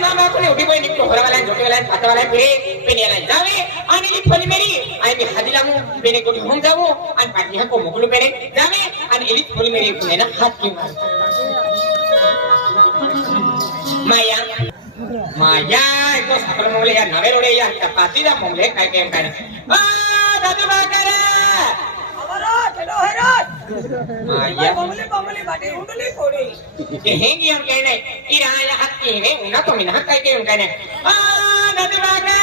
मामा को उठी कोई निकलो होरा वाला झोटे वाला फाटा वाला फिरे पेने वाला जावे आणि ली फली मेरी आई मी हदिला मु बेने को होऊन जावो आणि पाठी को मोकलू पेने जावे आणि इली फली मेरी पुणे ना हात की मार माया माया को सकल मोले या नवे रोडे या पाती दा मोले काय काय काय आ दादू बाकरा अवरा चलो हेरो माया बमले बमले बाटे उंडली कोडी के हेंगी हम कहने इराया हत्ती ने उना तो मिना काय के कहने आ दादू बाकरा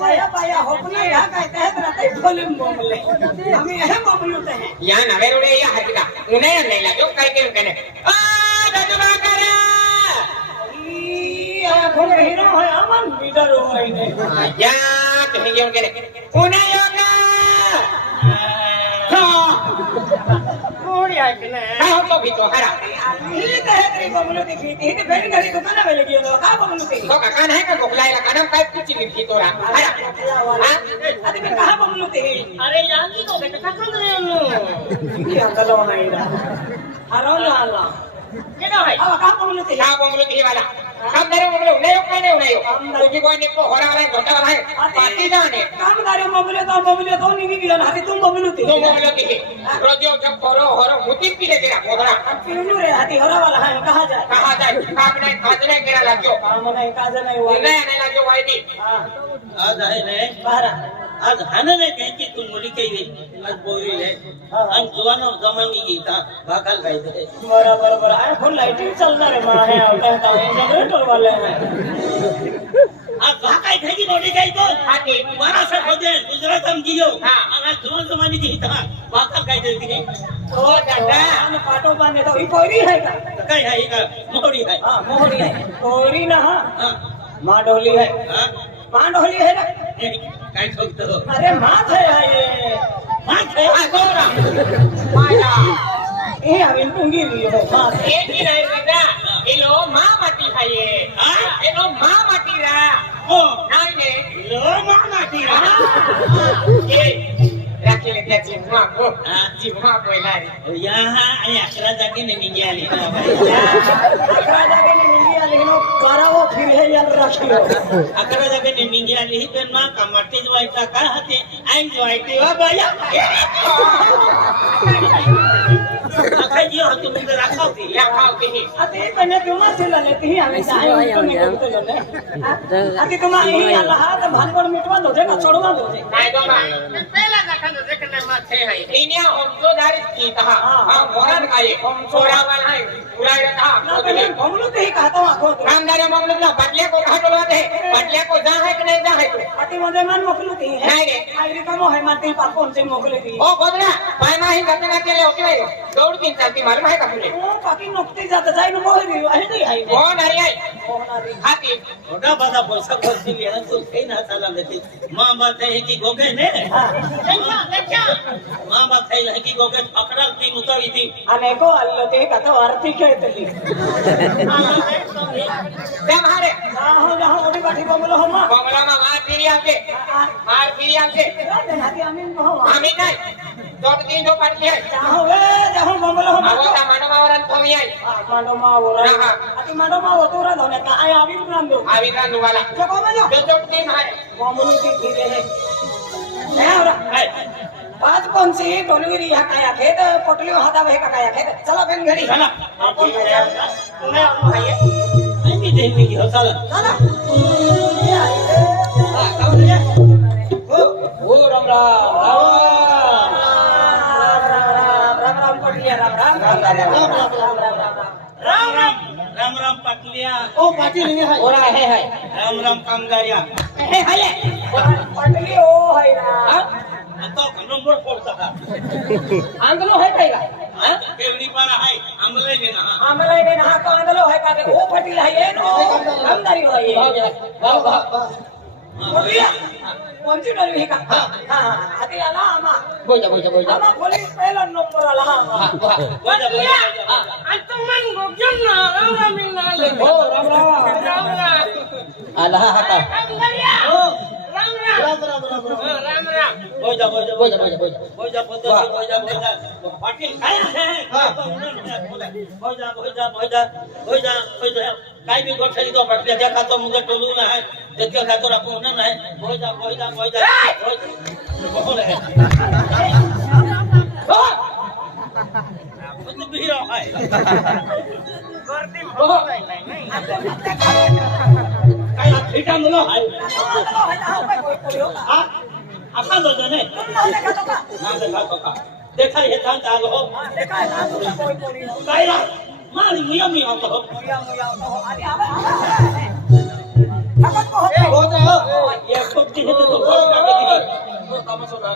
पाया पाया होपना या काय कहत राते बोले बमले आम्ही हे बमलुते हैं या नवे रोडे या हत्तीला उन्हें नाही लागो काय के कहने आ दादू बाकरा कोण हिरो है अमन बिदरो है ने माया के हेंगी हम कहने उन्हें योगा कोडी ऐकले हां तो भी तो हरा हिली तरी बमलो देखी ते बेड घरी दुकाना वेले गेलो का बमलो ते तो कान है का गोखलायला कानम काय पिची लिखी तो रा हरा हां अरे मैं कहां बमलो ते अरे यांगी को बेटा कखन रे नो या गलो हाईरा हरो लाला केडो है अब का बमलो ते का बोमलो की वाला काम करे बोमलो नहीं काय नहीं उनायो तुझी कोई निको होरा वाला घोटा वाला है पार्टी जाने कामदारे बमलो तो निगी गिला हाते तुम बमलो ते तो बोमलो की रोजो जब होरो होरो मुती पीले तेरा गोगरा पीनु रे हाथी हरा वाला है कहां जाए काम नहीं खाजने केरा लागो काम नहीं काज नहीं हुआ नहीं लागो वाईदी हां आज आहे ने बारा आज हानने कहती तू मुली कही आज बोरी है आणि जुवानो जमानी गीता भाकल खायते बरोबर आहे फोन लाइटिंग चलणार आहे मा है कहता है जनरेटर वाले हैं आज भाकाय खायची बोली काही तो हाती मारा से होते गुजरात हम जियो हां आणि जुवान जमानी गीता भाकल खायते ती ओ दादा आणि पाटो बांधे तो ही पोरी है का काय आहे का मोहरी आहे हां मोहरी है पोरी ना हां माडोली है हां माडोली है ना काय ठोकतो अरे माथ है ये माथ है गोरा माया ये अभी टुंगी रही है माथ ये की नहीं बेटा एलो मां माटी खाये एलो मां माटी रा ओ नाही ने लो मामा तीरा ये राखीले त्याची मागो जीवा पहिलारी यहाँ आणि 11 जागे नाही गेली ना बाई अकरा जागे ने निगी आले नो करावो फिर है यार रखियो 11 जागे नाही गेली ही पण मा कामाटे जवायचा काय हाते आईन जवायते वा बाया काय जी होतो मी राखावती या खाव की अते कने तुमा चला लेती ही आम्ही जाए तो नहीं करते जो ने अते तुमा ही अल्लाह तो भानगड मिटवा दो का छोड़वा दो नाही गो बा पहिला दाखल देखने माथे है इन्या हमको दारी की कहा हां मोरन खाये हम छोरा वाला है उलाई रखा बमलो ते ही कहता हूं आखो रामदारे मामले ना बटले को कहा बोलवा दे बटले को जा है कि नहीं जा है अति मजे मन मोकलू ती है नहीं रे आईरी कमो है माते पापोन से मोकले ती ओ गोदरा पायमा ही गते ना केले होती है दौड़ तीन चलती मालूम है का तुझे ओ पाकी नोकती जात जाई न मोहे दी आहे नाही आहे कौन हरी आई कोणारी हाथी मोठा बादा पैसा खर्च दिली आणि तू काही ना चाला देते मां बात है की गोगे ने मां बात है की गोगे पकड़ा ती मुतावी ती अनेको अल्लो ते कथा आरती खेतली जा मारे हो जहां ओडी बाठी बमलो हो मां बंगला में मार फिरी आके आमीन हो आम्ही नाही दोन तीन जो पडली आहे जहां बमलो हो आवो ता मानवावरन थोमी आहे मांडो मा ओरा अति मांडो मा ओतोरा धोने का आय आवी ब्रांडो आवी रांदू वाला जो को मजो जो तीन आहे बमलो की धीरे है ओरा पाच पंची टोलगिरी ह्या काय खेत पोटलियो हाता हे का काय खेत चला बेन घरी चला आपण पुणे आलो आहे आई मी देली की हो चला चला हां जाऊ दे हो राम राम पटलिया राम राम पाटलिया ओ पाटील हे आहे ओरा हे आहे राम कामगारिया हे आहे पटली ओ आहे ना आता नंबर पडता का आंदलो है काय हां केवडी पारा आहे आमले ने ना आम्हाला हे ना का आंदलो है का ओ पटील आहे नो कामदारी आहे वाह वाह पटलिया कोणची डोली हे का हां आधी आला आमा बोजा आमा बोली पहिला नंबर आला आमा बोजा अंतु मन गोजन ना राम मिनाले हो राम आला हाता हो राम बोजा बोजा बोजा पद्धती बोजा पाटील काय आहे काय बी गोठली तो पाटल्या त्या खातो मुझे टोलू नाही त्याच्या खातो आपण नाही भोजा तो बिहिरा आहे काय ठिकाण मुलं आहे आता बोलतो नाही खातो का देखा हे थांब आलो हो काय रा मारी मुया होतो हो ये फुकटी हे तो फोन का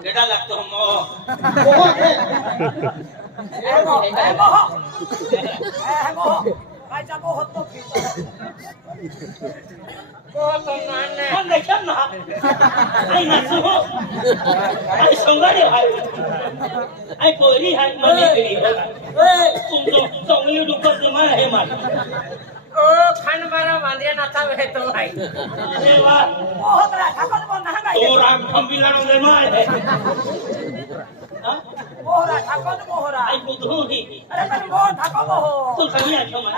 बेटा लागतो मो खानबारा बांधऱ्या नाचा भेटतो भाई अरे वाह तो राम खंबीला रे माय है मोहरा ठाकुर मोहरा आई बुधू ही अरे पण मोह ठाकुर मोह तू कहीं आछो मैं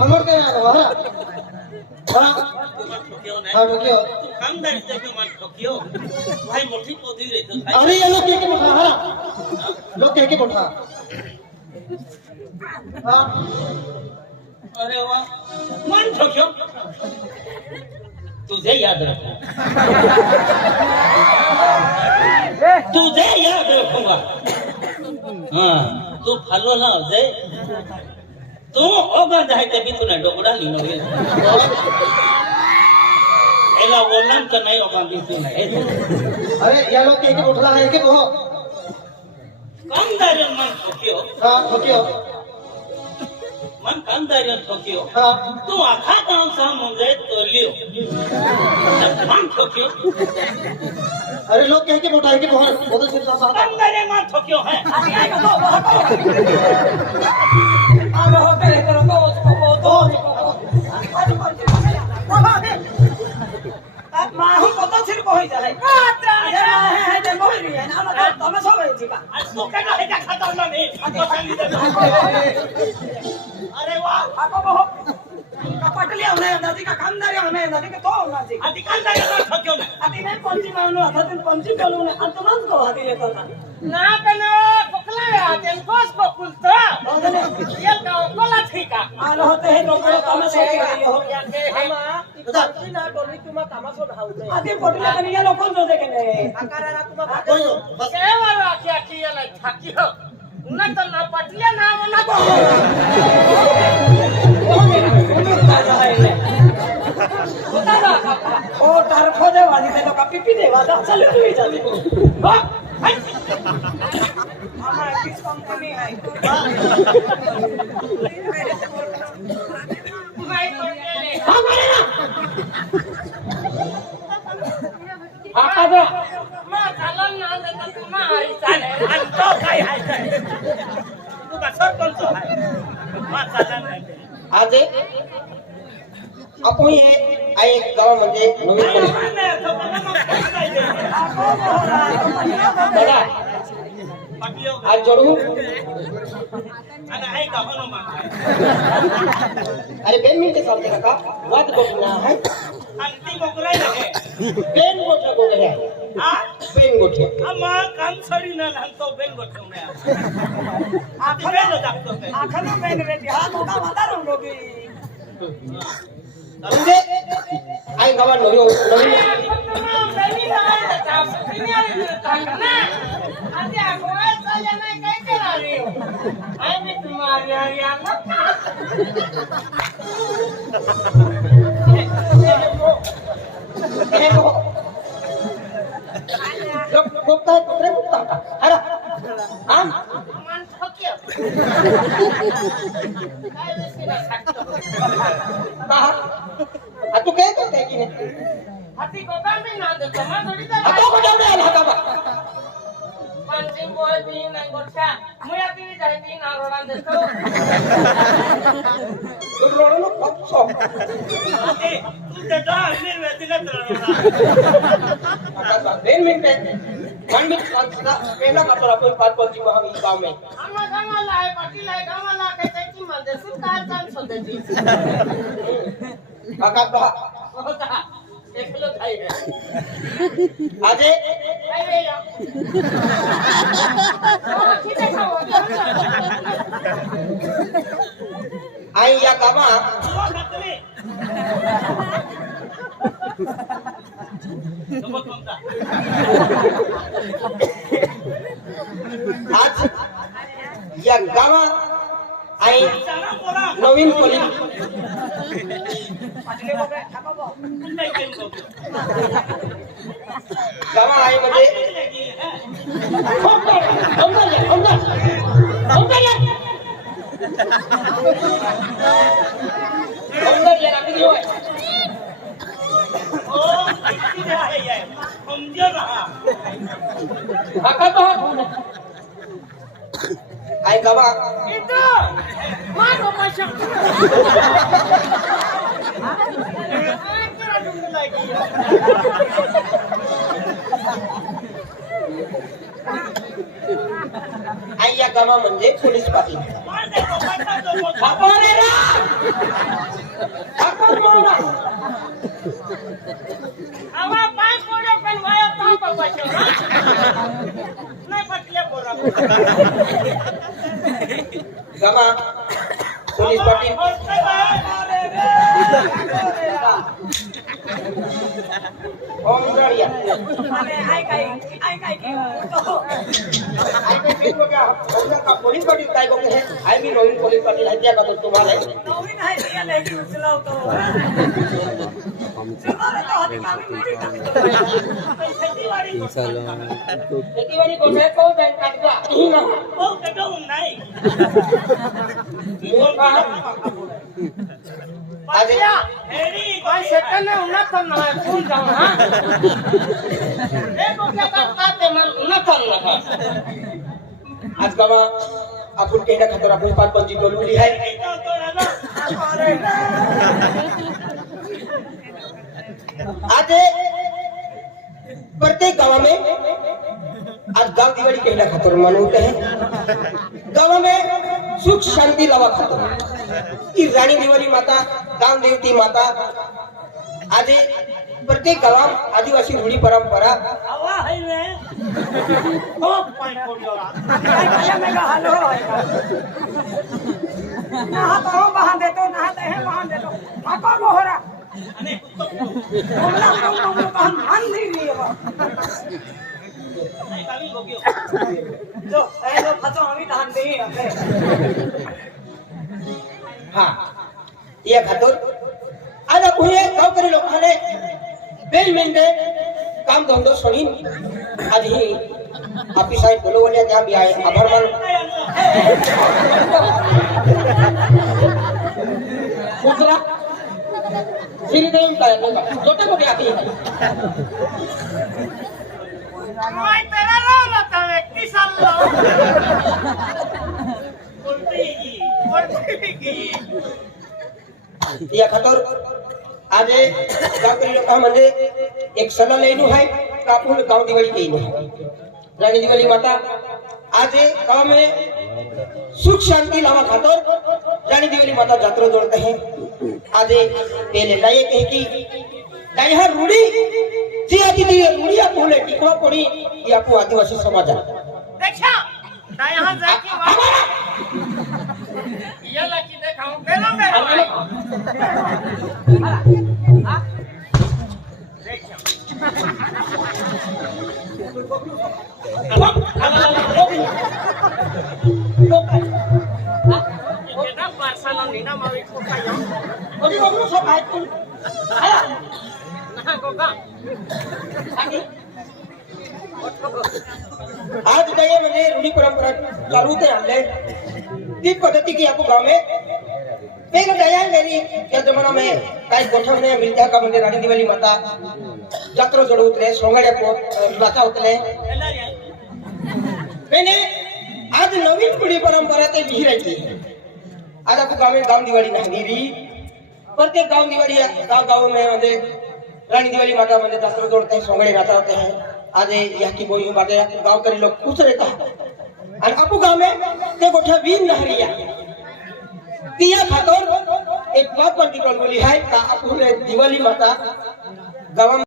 हमर के यार वहां हां तू मत ठोकियो ना हां ठोकियो तू खानदारी से भी मत ठोकियो भाई मोठी पोदी रे तो अरे ये लोग के उठा हां लोग के उठा हां अरे वाह मन ठोकियो तुझे याद रखो तुझे याद रखूंगा हाँ तू फालो ना जे तू ओगा जाए तभी तूने डोगड़ा ली नो एला बोलना तो नहीं ओगा भी तू नहीं अरे ये लोग के उठला है के वो कम दारियन मन ठोकियो हां ठोकियो मन कम दारियन ठोकियो हां तू आखा गांव सा मुझे तो लियो मन ठोकियो अरे लोग के उठा है के वो उधर से साथ कम दारियन मन ठोकियो है आलो होते करो तो उसको तो माहू कत छिर कोई जाय अरे है जे मोहरी है ना तमे सब है जीका तू केना है का खाता ना नहीं अरे वाह आको बहो कपटलिया होने नदी का खानदारी होने नदी के तो नदी अधिकारी ना ठोकियो ना अति नहीं पंची मानो अथातन पंची बोलू ने अंतमान को हाथी लेता था ना कनो कोकला आतेन कोस को कुलता ओदने ये का कोला ठीका आलो होते है लोग तमे सब गई हो याके हेमा पंची ना टोली तुमा तमासो धाउ दे अति पटलिया कनिया लोग कौन जो देखे ने आकारा तुमा केवरा क्या किया ठाकी हो न तो ना पटले ना ना को ओ तार खोजे वाली से लोग पिपी देवा दा चल तू ही जाने हां हमारा किस कंपनी है भाई पटले हां मारे ना आकादा मा चालन ना दे तुमा आई चाले तो काय आहे तू का सरपंच आहे मा चालन नाही आज आपण हे आई गाव म्हणजे नवीन आको मोहरा बघा आज जोडू आणि का म्हणू मग अरे 2 मिनिटं चालते का वाद बघू ना आहे आणि ती मोकळाय ना हे पेन गोठा गोठा आहे हा पेन गोठा आम्हा काम सरी ना लहानतो बेन गोठवण्या आखा बेन दाखतो काय आखा बेन रे हा मोठा वादा रंगोगी म्हणजे आई गावा नवीन बेनी ना ता सिनियर ना आते आगोय चाले नाही काय करणार रे आई मी तुम्हारी या गोपता कुत्रे गोपता अरे हां मन ठोकियो काय विषय सांगतो तू काय करते की नाही हाती को काम भी ना दे तो मैं थोड़ी देर आता को जाऊ आला का पंचिंग बोय तीन नाही गोठ्या मुया ती जाय तीन आरोडा देतो रोडलो पप्पो तुमच्या गावात व्यक्तिगत आता 2 मिनिट 1 मिनिट पहला खातर आपण 5 जी वहां गांव में आम्हा गावाला आहे पाटील आहे गावाला काय त्याची मध्ये सुकार चाल सध्याची काका बहा होता एकलो थाई आजे काय रे या ठीक आहे खाऊ आई या गावा आज या गावा आई नवीन खोली गावा आई मध्ये आई गावा itu mana macam kira dulu lagi आई या गावा म्हणजे पोलीस पाटील आवा पाय कोडे पण वाया ताप पाचो नाही पटले पोरा गावा पोलीस पाटील ओम गाड़िया आई काय का पोलीस पाटील काय बोलते हैं आई भी नवीन पोलीस पाटील है क्या का तुम्हाला नवीन आहे ते लई उचलवतो खेतीवाड़ी को मैं को बैंक काटगा नाही आज कोई सेकंड में उन्नत ना फूल जाऊं हां एक क्या करते मन उन्नत ना आज गावा आपण केडा खातर आपण 5 बोलवली आहे आज प्रत्येक गांव में आज गांव दिवाली केडा खातर मनवते हैं गांव में सुख शांति लावा खातर ई रानी दिवाली माता गांव देवती माता आज प्रत्येक गावात आदिवासी रूढी परंपरा आवा है रे ओ पाय कोडला हॅलो ना तो बांध देतो ना ते बांध देतो काका मोहरा आणि मला बांध नहीं रही है नाही कावी बघियो जो ए जो फसो आम्ही धान दे हा या खातर आज आपण गावकरी लोकांना बेल मिळते काम धंदो सोडून आज ही आपली साहेब बोलवल्या त्या बी आहे आभार मान दुसरा सिरी देऊन काय छोटे मोठे आती मैं तेरा रोला था व्यक्ति सल्लो बोलती की या खातर आज गावकरी लोकांमध्ये एक सल्ला लेणू है कापून गांव दिवाळी केली रानी दिवाली माता आज गांव में सुख शांति लावा खातर रानी दिवाली माता जात्रा जोड़ते हैं आज पहले लायक है कि यहाँ रूढ़ी जी आती थी रूढ़ी आप बोले टिकवा पड़ी ये आपको आदिवासी समाज देखा ना यहाँ जाके ये लकी देखाऊं बेलो बेलो Kita Barcelona ni nama itu kaya. अभी बबलू सब भाई तुम आया Nah, kau kan? आज गए म्हणजे रूढी परंपरा चालू ते आणले ती पद्धति की आपको गांव में पहले दया गई क्या जमाना में काय गोठवणे मिलत्या का म्हणजे राणी दिवाळी माता जत्रा जोड उतरे सोंगाड्या पोत नाचा उतले मैंने आज नवीन पिढी परंपरा ते विहिरायची आज आपको गाँव में गाँव दिवाली नहीं रही प्रत्येक गाँव दिवाली गाँव गाँव में म्हणजे रानी दिवाली माता म्हणजे दसरा तोड़ते हैं सोंगड़े गाता होते हैं आज यहाँ की बोई बातें गाँव के लोग खुश रहता है और आपको गाँव में ते गोठा वीन नहरिया तिया खातर एक बात पर बोली है का आपको दिवाली माता गाँव